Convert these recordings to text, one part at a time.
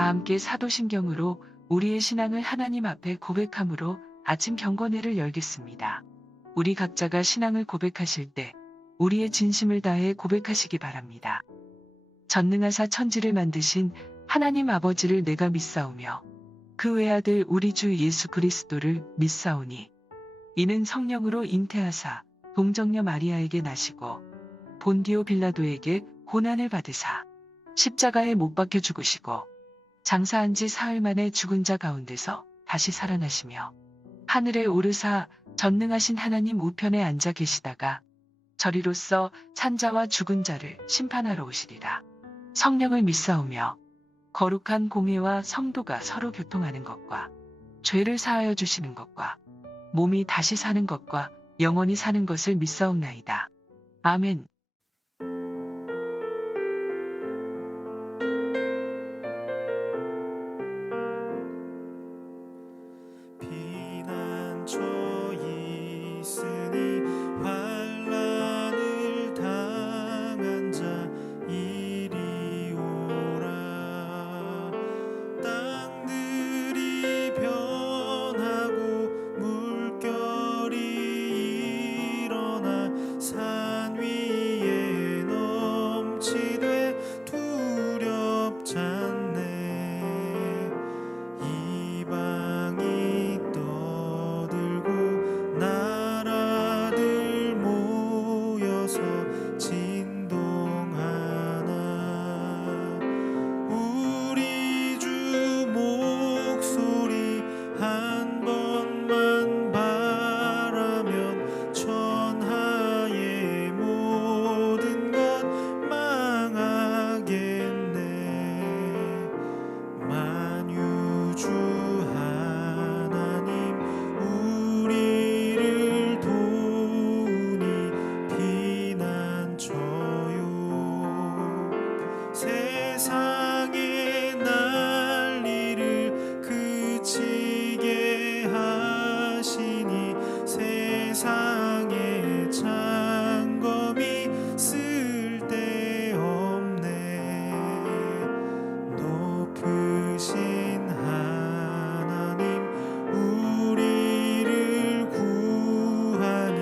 다 함께 사도신경으로 우리의 신앙을 하나님 앞에 고백함으로 아침 경건회를 열겠습니다. 우리 각자가 신앙을 고백하실 때 우리의 진심을 다해 고백하시기 바랍니다. 전능하사 천지를 만드신 하나님 아버지를 내가 믿사오며 그 외아들 우리 주 예수 그리스도를 믿사오니 이는 성령으로 잉태하사 동정녀 마리아에게 나시고 본디오 빌라도에게 고난을 받으사 십자가에 못 박혀 죽으시고 장사한 지 사흘 만에 죽은 자 가운데서 다시 살아나시며 하늘에 오르사 전능하신 하나님 우편에 앉아 계시다가 저리로서 산자와 죽은 자를 심판하러 오시리라. 성령을 믿사오며 거룩한 공회와 성도가 서로 교통하는 것과 죄를 사하여 주시는 것과 몸이 다시 사는 것과 영원히 사는 것을 믿사옵나이다. 아멘. 피난처 있으니 환난을 당한 자 이리 오라. 땅들이 변하고 물결이 일어나 산 위에 넘치되 두렵지 않네. 이방이 떠들고 나라들 모여서 진동하나. 우리 주 목소리 한 번만 바라면 천하의 모든 것 망하겠네. 만유주 하나님 우리를 도우니 피난처요. 세상의 난리를 그치게 하시니 세상의 창검이 쓸데없네. 높으신 하나님 우리를 구하니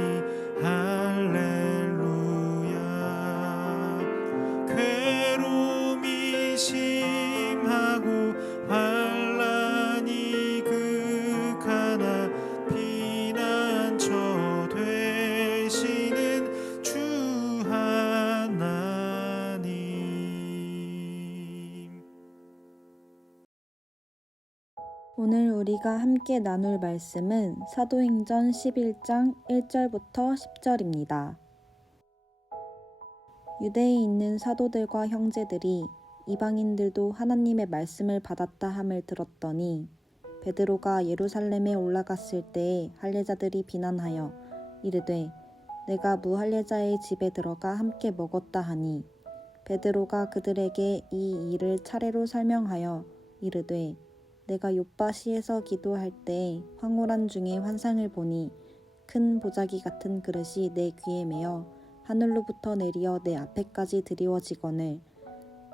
할렐루야. 괴로움이 심하고 환난이 극하나 피난처 되시는 주 하나님. 오늘 우리가 함께 나눌 말씀은 사도행전 11장 1절부터 10절입니다. 유대에 있는 사도들과 형제들이 이방인들도 하나님의 말씀을 받았다 함을 들었더니 베드로가 예루살렘에 올라갔을 때에 할례자들이 비난하여 이르되 내가 무할례자의 집에 들어가 함께 먹었다 하니 베드로가 그들에게 이 일을 차례로 설명하여 이르되 내가 욥바시에서 기도할 때 황홀한 중에 환상을 보니 큰 보자기 같은 그릇이 내 귀에 매어 하늘로부터 내리어 내 앞에까지 드리워지거늘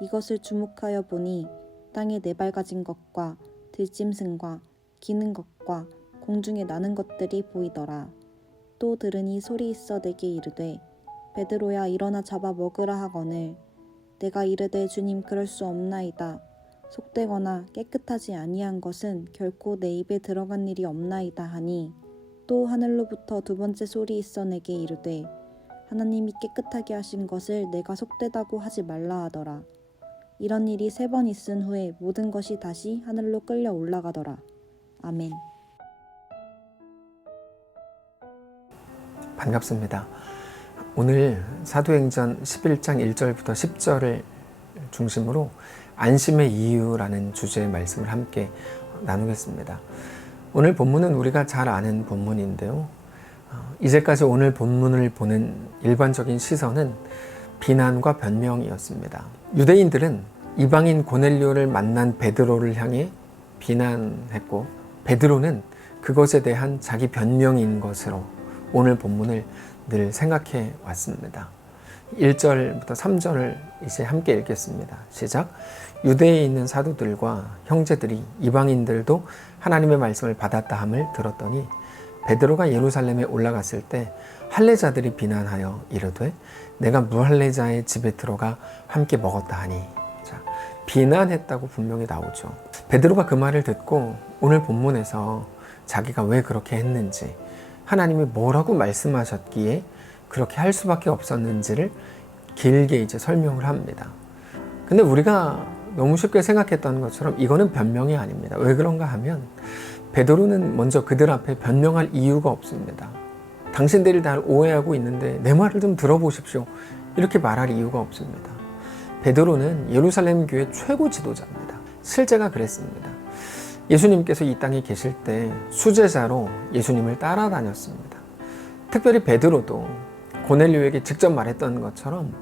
이것을 주목하여 보니 땅에 네발가진 것과 들짐승과 기는 것과 공중에 나는 것들이 보이더라. 또 들으니 소리 있어 내게 이르되 베드로야 일어나 잡아 먹으라 하거늘 내가 이르되 주님 그럴 수 없나이다. 속되거나 깨끗하지 아니한 것은 결코 내 입에 들어간 일이 없나이다 하니 또 하늘로부터 두 번째 소리 있어 내게 이르되 하나님이 깨끗하게 하신 것을 내가 속되다고 하지 말라 하더라. 이런 일이 3번 있은 후에 모든 것이 다시 하늘로 끌려 올라가더라. 아멘. 반갑습니다. 오늘 사도행전 11장 1절부터 10절을 중심으로 안심의 이유라는 주제의 말씀을 함께 나누겠습니다. 오늘 본문은 우리가 잘 아는 본문인데요. 이제까지 오늘 본문을 보는 일반적인 시선은 비난과 변명이었습니다. 유대인들은 이방인 고넬료를 만난 베드로를 향해 비난했고 베드로는 그것에 대한 자기 변명인 것으로 오늘 본문을 늘 생각해 왔습니다. 1절부터 3절을 이제 함께 읽겠습니다. 시작. 유대에 있는 사도들과 형제들이 이방인들도 하나님의 말씀을 받았다 함을 들었더니 베드로가 예루살렘에 올라갔을 때 할례자들이 비난하여 이르되 내가 무할례자의 집에 들어가 함께 먹었다 하니. 자, 비난했다고 분명히 나오죠. 베드로가 그 말을 듣고 오늘 본문에서 자기가 왜 그렇게 했는지, 하나님이 뭐라고 말씀하셨기에 그렇게 할 수밖에 없었는지를 길게 이제 설명을 합니다. 근데 우리가 너무 쉽게 생각했던 것처럼 이거는 변명이 아닙니다. 왜 그런가 하면 베드로는 먼저 그들 앞에 변명할 이유가 없습니다. 당신들이 날 오해하고 있는데 내 말을 좀 들어보십시오. 이렇게 말할 이유가 없습니다. 베드로는 예루살렘 교회 최고 지도자입니다. 실제가 그랬습니다. 예수님께서 이 땅에 계실 때 수제자로 예수님을 따라다녔습니다. 특별히 베드로도 고넬료에게 직접 말했던 것처럼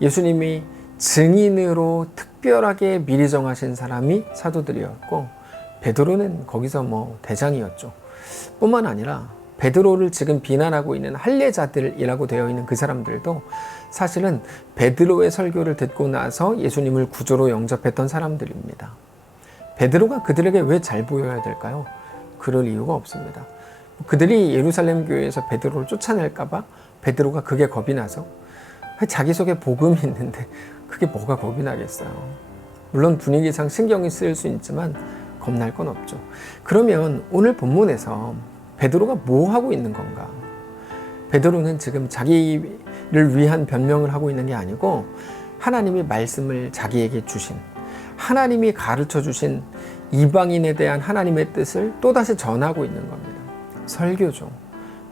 예수님이 증인으로 특별하게 미리 정하신 사람이 사도들이었고 베드로는 거기서 대장이었죠. 뿐만 아니라 베드로를 지금 비난하고 있는 할례자들이라고 되어 있는 그 사람들도 사실은 베드로의 설교를 듣고 나서 예수님을 구조로 영접했던 사람들입니다. 베드로가 그들에게 왜 잘 보여야 될까요? 그럴 이유가 없습니다. 그들이 예루살렘 교회에서 베드로를 쫓아낼까봐 베드로가 그게 겁이 나서 자기 속에 복음이 있는데 그게 뭐가 겁이 나겠어요. 물론 분위기상 신경이 쓰일 수 있지만 겁날 건 없죠. 그러면 오늘 본문에서 베드로가 뭐 하고 있는 건가? 베드로는 지금 자기를 위한 변명을 하고 있는 게 아니고 하나님이 말씀을 자기에게 주신, 하나님이 가르쳐 주신 이방인에 대한 하나님의 뜻을 또다시 전하고 있는 겁니다. 설교죠.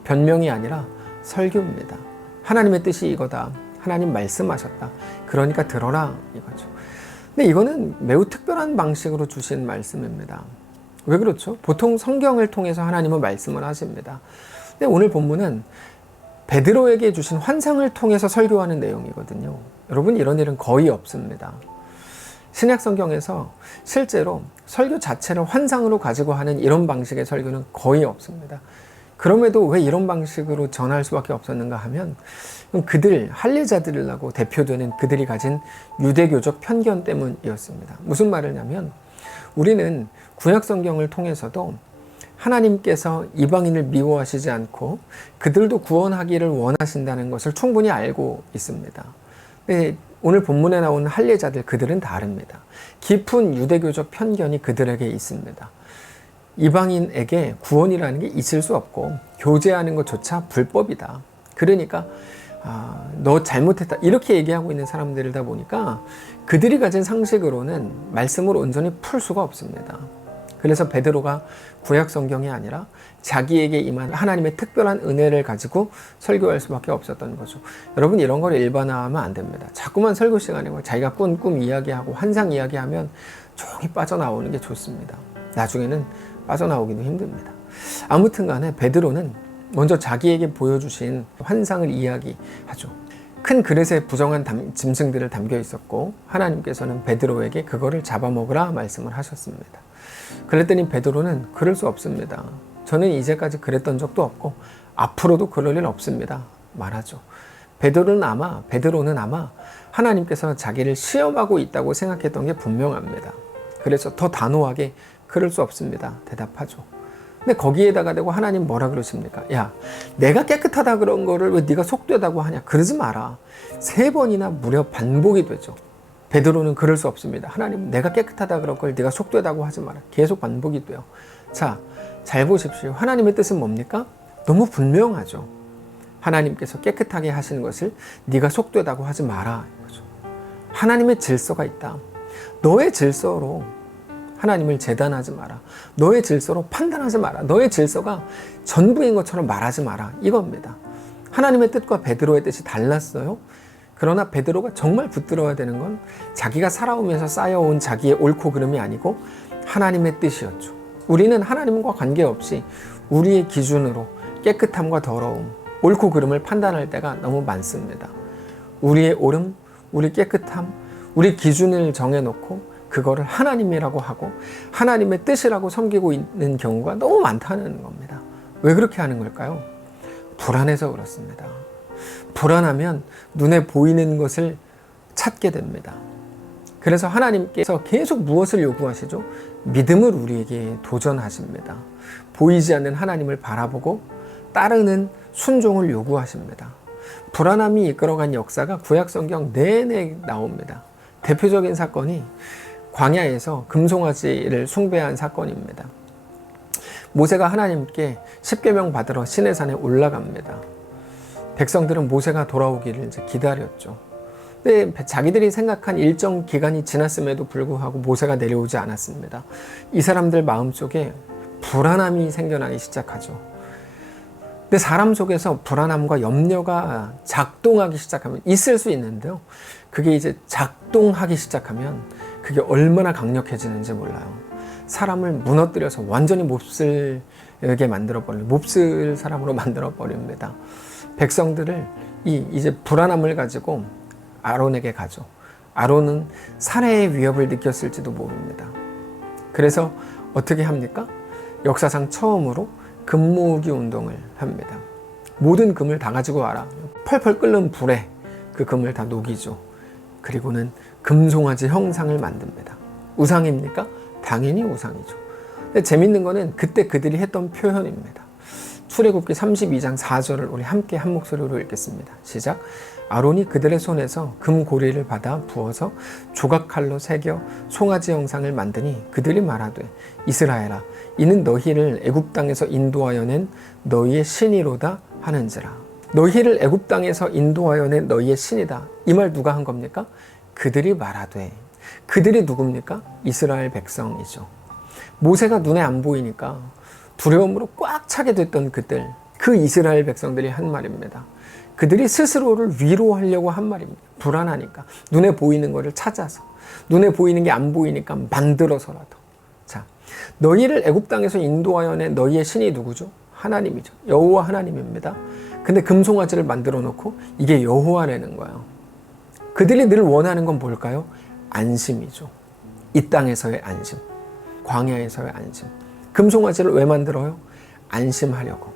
변명이 아니라 설교입니다. 하나님의 뜻이 이거다. 하나님 말씀하셨다. 그러니까 들어라 이거죠. 근데 이거는 매우 특별한 방식으로 주신 말씀입니다. 왜 그렇죠? 보통 성경을 통해서 하나님은 말씀을 하십니다. 근데 오늘 본문은 베드로에게 주신 환상을 통해서 설교하는 내용이거든요. 여러분, 이런 일은 거의 없습니다. 신약 성경에서 실제로 설교 자체를 환상으로 가지고 하는 이런 방식의 설교는 거의 없습니다. 그럼에도 왜 이런 방식으로 전할 수밖에 없었는가 하면 그들, 할례자들이라고 대표되는 그들이 가진 유대교적 편견 때문이었습니다. 무슨 말이냐면 우리는 구약 성경을 통해서도 하나님께서 이방인을 미워하시지 않고 그들도 구원하기를 원하신다는 것을 충분히 알고 있습니다. 근데 오늘 본문에 나오는 할례자들, 그들은 다릅니다. 깊은 유대교적 편견이 그들에게 있습니다. 이방인에게 구원이라는 게 있을 수 없고 교제하는 것조차 불법이다. 그러니까 너 잘못했다 이렇게 얘기하고 있는 사람들이다 보니까 그들이 가진 상식으로는 말씀을 온전히 풀 수가 없습니다. 그래서 베드로가 구약 성경이 아니라 자기에게 임한 하나님의 특별한 은혜를 가지고 설교할 수밖에 없었던 거죠. 여러분, 이런 걸 일반화하면 안 됩니다. 자꾸만 설교 시간에 자기가 꾼 꿈 이야기하고 환상 이야기하면 조용히 빠져나오는 게 좋습니다. 나중에는 빠져나오기도 힘듭니다. 아무튼 간에 베드로는 먼저 자기에게 보여주신 환상을 이야기하죠. 큰 그릇에 부정한 짐승들을 담겨 있었고 하나님께서는 베드로에게 그거를 잡아먹으라 말씀을 하셨습니다. 그랬더니 베드로는 그럴 수 없습니다. 저는 이제까지 그랬던 적도 없고 앞으로도 그럴 일 없습니다. 말하죠. 베드로는 아마 하나님께서 자기를 시험하고 있다고 생각했던 게 분명합니다. 그래서 더 단호하게 그럴 수 없습니다. 대답하죠. 근데 거기에다가 대고 하나님 뭐라 그러십니까? 야, 내가 깨끗하다 그런 거를 왜 네가 속되다고 하냐? 그러지 마라. 3번이나 무려 반복이 되죠. 베드로는 그럴 수 없습니다. 하나님, 내가 깨끗하다 그런 걸 네가 속되다고 하지 마라. 계속 반복이 돼요. 자, 잘 보십시오. 하나님의 뜻은 뭡니까? 너무 분명하죠. 하나님께서 깨끗하게 하시는 것을 네가 속되다고 하지 마라. 이거죠. 하나님의 질서가 있다. 너의 질서로 하나님을 재단하지 마라. 너의 질서로 판단하지 마라. 너의 질서가 전부인 것처럼 말하지 마라. 이겁니다. 하나님의 뜻과 베드로의 뜻이 달랐어요. 그러나 베드로가 정말 붙들어야 되는 건 자기가 살아오면서 쌓여온 자기의 옳고 그름이 아니고 하나님의 뜻이었죠. 우리는 하나님과 관계없이 우리의 기준으로 깨끗함과 더러움, 옳고 그름을 판단할 때가 너무 많습니다. 우리의 옳음, 우리 깨끗함, 우리 기준을 정해놓고 그거를 하나님이라고 하고 하나님의 뜻이라고 섬기고 있는 경우가 너무 많다는 겁니다. 왜 그렇게 하는 걸까요? 불안해서 그렇습니다. 불안하면 눈에 보이는 것을 찾게 됩니다. 그래서 하나님께서 계속 무엇을 요구하시죠? 믿음을 우리에게 도전하십니다. 보이지 않는 하나님을 바라보고 따르는 순종을 요구하십니다. 불안함이 이끌어간 역사가 구약성경 내내 나옵니다. 대표적인 사건이 광야에서 금송아지를 숭배한 사건입니다. 모세가 하나님께 십계명 받으러 시내산에 올라갑니다. 백성들은 모세가 돌아오기를 이제 기다렸죠. 근데 자기들이 생각한 일정 기간이 지났음에도 불구하고 모세가 내려오지 않았습니다. 이 사람들 마음속에 불안함이 생겨나기 시작하죠. 근데 사람 속에서 불안함과 염려가 작동하기 시작하면 있을 수 있는데요. 그게 이제 작동하기 시작하면 그게 얼마나 강력해지는지 몰라요. 사람을 무너뜨려서 완전히 몹쓸게 만들어버립니다. 몹쓸 사람으로 만들어버립니다. 백성들을 이제 불안함을 가지고 아론에게 가죠. 아론은 살해의 위협을 느꼈을지도 모릅니다. 그래서 어떻게 합니까? 역사상 처음으로 금 모으기 운동을 합니다. 모든 금을 다 가지고 와라. 펄펄 끓는 불에 그 금을 다 녹이죠. 그리고는 금송아지 형상을 만듭니다. 우상입니까? 당연히 우상이죠. 근데 재밌는 거는 그때 그들이 했던 표현입니다. 출애굽기 32장 4절을 우리 함께 한 목소리로 읽겠습니다. 시작. 아론이 그들의 손에서 금고리를 받아 부어서 조각칼로 새겨 송아지 형상을 만드니 그들이 말하되 이스라엘아 이는 너희를 애굽 땅에서 인도하여 낸 너희의 신이로다 하는지라. 너희를 애굽 땅에서 인도하여 낸 너희의 신이다. 이 말 누가 한 겁니까? 그들이 말하되. 그들이 누굽니까? 이스라엘 백성이죠. 모세가 눈에 안 보이니까 두려움으로 꽉 차게 됐던 그들, 그 이스라엘 백성들이 한 말입니다. 그들이 스스로를 위로하려고 한 말입니다. 불안하니까 눈에 보이는 것을 찾아서, 눈에 보이는 게 안 보이니까 만들어서라도. 자, 너희를 애굽 땅에서 인도하여 낸 너희의 신이 누구죠? 하나님이죠. 여호와 하나님입니다. 근데 금송아지를 만들어 놓고 이게 여호와라는 거예요. 그들이 늘 원하는 건 뭘까요? 안심이죠. 이 땅에서의 안심, 광야에서의 안심. 금송아지를 왜 만들어요? 안심하려고.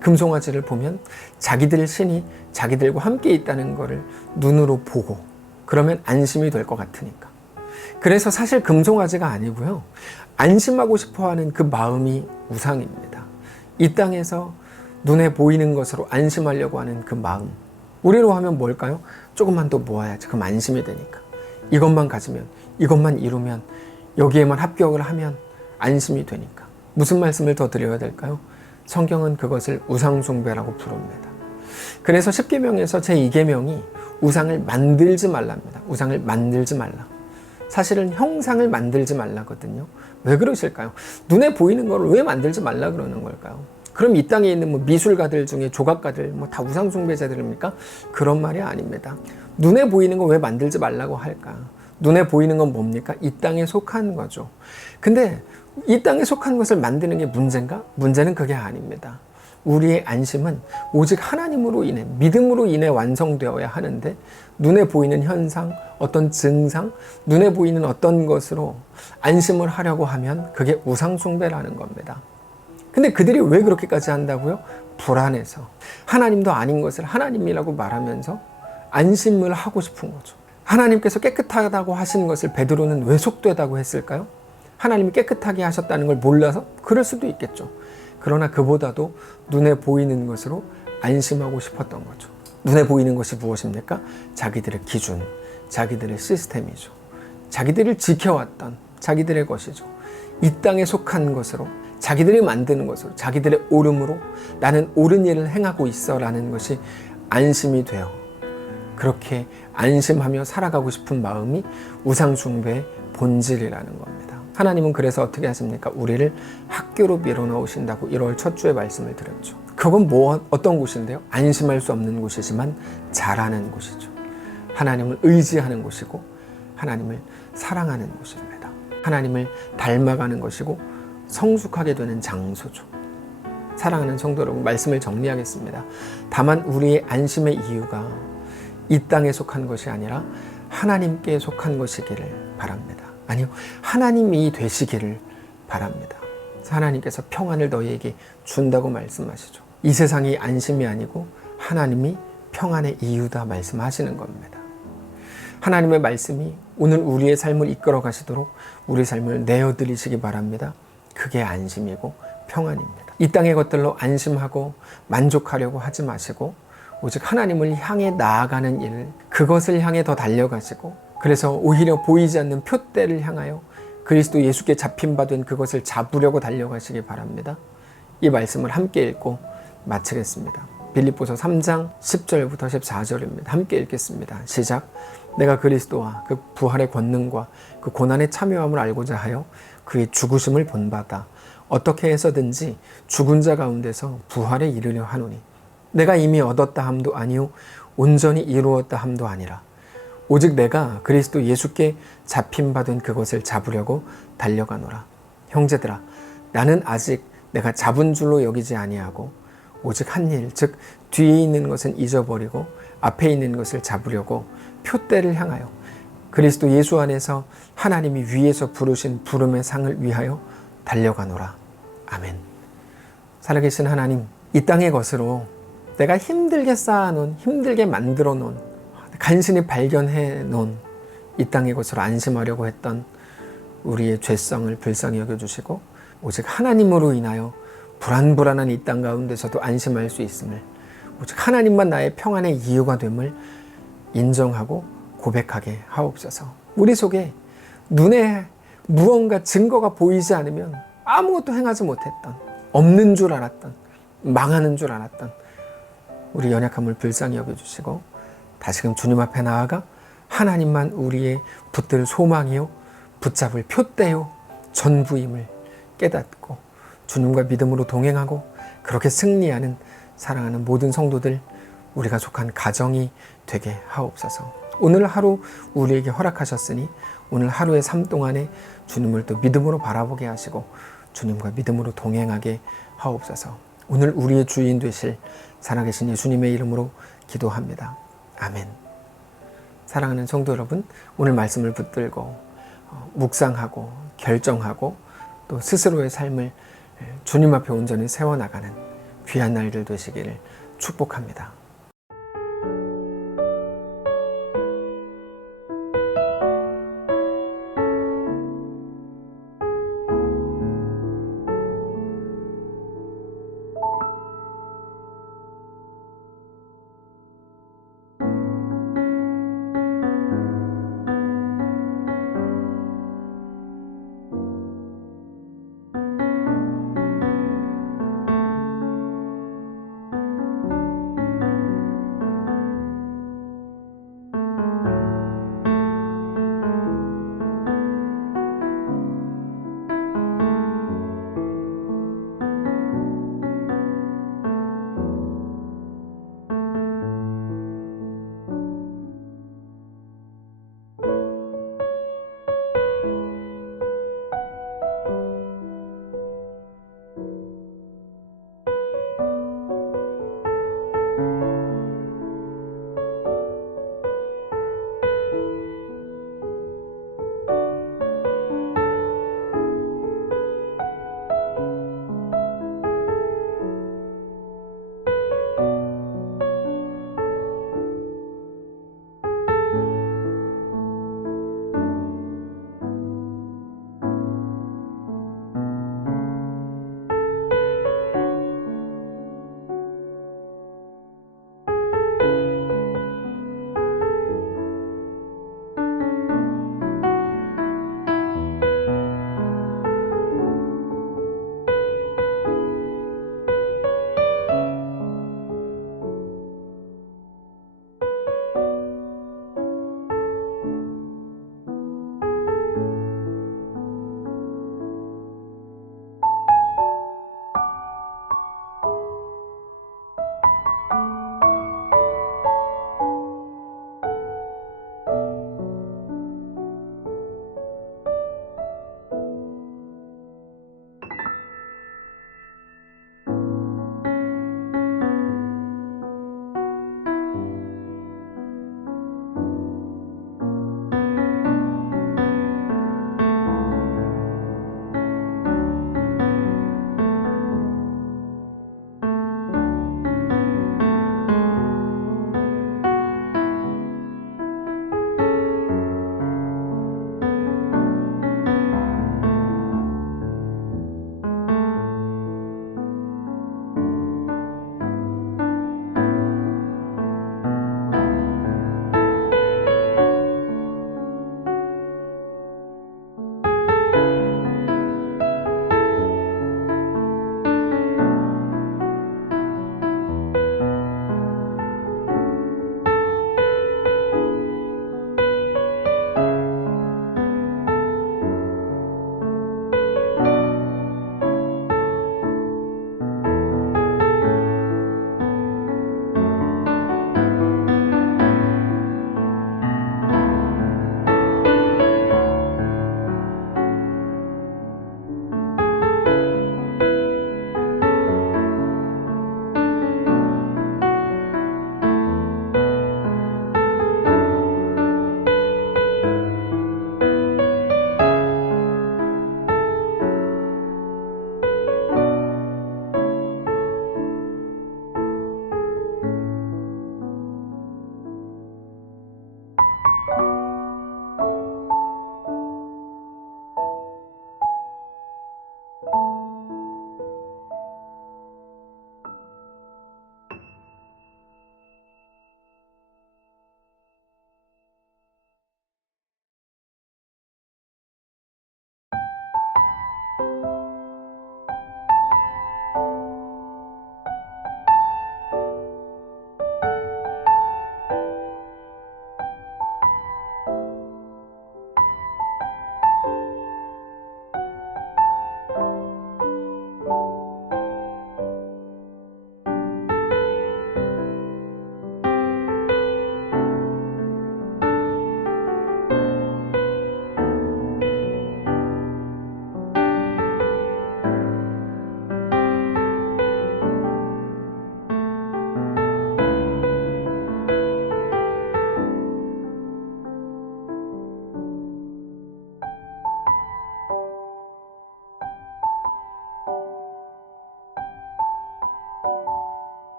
금송아지를 보면 자기들 신이 자기들과 함께 있다는 것을 눈으로 보고 그러면 안심이 될 것 같으니까. 그래서 사실 금송아지가 아니고요. 안심하고 싶어하는 그 마음이 우상입니다. 이 땅에서 눈에 보이는 것으로 안심하려고 하는 그 마음. 우리로 하면 뭘까요? 조금만 더 모아야지. 그럼 안심이 되니까. 이것만 가지면, 이것만 이루면, 여기에만 합격을 하면 안심이 되니까. 무슨 말씀을 더 드려야 될까요? 성경은 그것을 우상숭배라고 부릅니다. 그래서 10계명에서 제2계명이 우상을 만들지 말랍니다. 우상을 만들지 말라. 사실은 형상을 만들지 말라거든요. 왜 그러실까요? 눈에 보이는 걸 왜 만들지 말라 그러는 걸까요? 그럼 이 땅에 있는 뭐 미술가들 중에 조각가들 다 우상숭배자들입니까? 그런 말이 아닙니다. 눈에 보이는 거 왜 만들지 말라고 할까? 눈에 보이는 건 뭡니까? 이 땅에 속한 거죠. 근데 이 땅에 속한 것을 만드는 게 문제인가? 문제는 그게 아닙니다. 우리의 안심은 오직 하나님으로 인해, 믿음으로 인해 완성되어야 하는데 눈에 보이는 현상, 어떤 증상, 눈에 보이는 어떤 것으로 안심을 하려고 하면 그게 우상숭배라는 겁니다. 근데 그들이 왜 그렇게까지 한다고요? 불안해서. 하나님도 아닌 것을 하나님이라고 말하면서 안심을 하고 싶은 거죠. 하나님께서 깨끗하다고 하신 것을 베드로는 왜 속되다고 했을까요? 하나님이 깨끗하게 하셨다는 걸 몰라서? 그럴 수도 있겠죠. 그러나 그보다도 눈에 보이는 것으로 안심하고 싶었던 거죠. 눈에 보이는 것이 무엇입니까? 자기들의 기준, 자기들의 시스템이죠. 자기들을 지켜왔던 자기들의 것이죠. 이 땅에 속한 것으로, 자기들이 만드는 것으로, 자기들의 옳음으로 나는 옳은 일을 행하고 있어 라는 것이 안심이 되어 그렇게 안심하며 살아가고 싶은 마음이 우상숭배의 본질이라는 겁니다. 하나님은 그래서 어떻게 하십니까? 우리를 학교로 밀어넣으신다고 1월 첫 주에 말씀을 드렸죠. 그건 어떤 곳인데요? 안심할 수 없는 곳이지만 잘하는 곳이죠. 하나님을 의지하는 곳이고 하나님을 사랑하는 곳입니다. 하나님을 닮아가는 것이고 성숙하게 되는 장소죠. 사랑하는 성도 여러분, 말씀을 정리하겠습니다. 다만 우리의 안심의 이유가 이 땅에 속한 것이 아니라 하나님께 속한 것이기를 바랍니다. 아니요, 하나님이 되시기를 바랍니다. 하나님께서 평안을 너희에게 준다고 말씀하시죠. 이 세상이 안심이 아니고 하나님이 평안의 이유다 말씀하시는 겁니다. 하나님의 말씀이 오늘 우리의 삶을 이끌어 가시도록 우리 삶을 내어드리시기 바랍니다. 그게 안심이고 평안입니다. 이 땅의 것들로 안심하고 만족하려고 하지 마시고 오직 하나님을 향해 나아가는 일, 그것을 향해 더 달려가시고 그래서 오히려 보이지 않는 표대를 향하여 그리스도 예수께 잡힌 바 된 그것을 잡으려고 달려가시기 바랍니다. 이 말씀을 함께 읽고 마치겠습니다. 빌립보서 3장 10절부터 14절입니다. 함께 읽겠습니다. 시작. 내가 그리스도와 그 부활의 권능과 그 고난의 참여함을 알고자 하여 그의 죽으심을 본받아 어떻게 해서든지 죽은 자 가운데서 부활에 이르려 하노니 내가 이미 얻었다 함도 아니요 온전히 이루었다 함도 아니라 오직 내가 그리스도 예수께 잡힌 바 된 그것을 잡으려고 달려가노라. 형제들아 나는 아직 내가 잡은 줄로 여기지 아니하고 오직 한 일, 즉 뒤에 있는 것은 잊어버리고 앞에 있는 것을 잡으려고 표대를 향하여 그리스도 예수 안에서 하나님이 위에서 부르신 부름의 상을 위하여 달려가노라. 아멘. 살아계신 하나님, 이 땅의 것으로 내가 힘들게 쌓아놓은, 힘들게 만들어 놓은, 간신히 발견해 놓은 이 땅의 것으로 안심하려고 했던 우리의 죄성을 불쌍히 여겨주시고 오직 하나님으로 인하여 불안불안한 이 땅 가운데서도 안심할 수 있음을, 오직 하나님만 나의 평안의 이유가 됨을 인정하고 고백하게 하옵소서. 우리 속에 눈에 무언가 증거가 보이지 않으면 아무것도 행하지 못했던, 없는 줄 알았던, 망하는 줄 알았던 우리 연약함을 불쌍히 여겨주시고 다시금 주님 앞에 나아가 하나님만 우리의 붙들 소망이요 붙잡을 표대요 전부임을 깨닫고 주님과 믿음으로 동행하고 그렇게 승리하는 사랑하는 모든 성도들, 우리가 속한 가정이 되게 하옵소서. 오늘 하루 우리에게 허락하셨으니 오늘 하루의 삶 동안에 주님을 또 믿음으로 바라보게 하시고 주님과 믿음으로 동행하게 하옵소서. 오늘 우리의 주인 되실 살아계신 예수님의 이름으로 기도합니다. 아멘. 사랑하는 성도 여러분, 오늘 말씀을 붙들고 묵상하고 결정하고 또 스스로의 삶을 주님 앞에 온전히 세워나가는 귀한 날들 되시기를 축복합니다.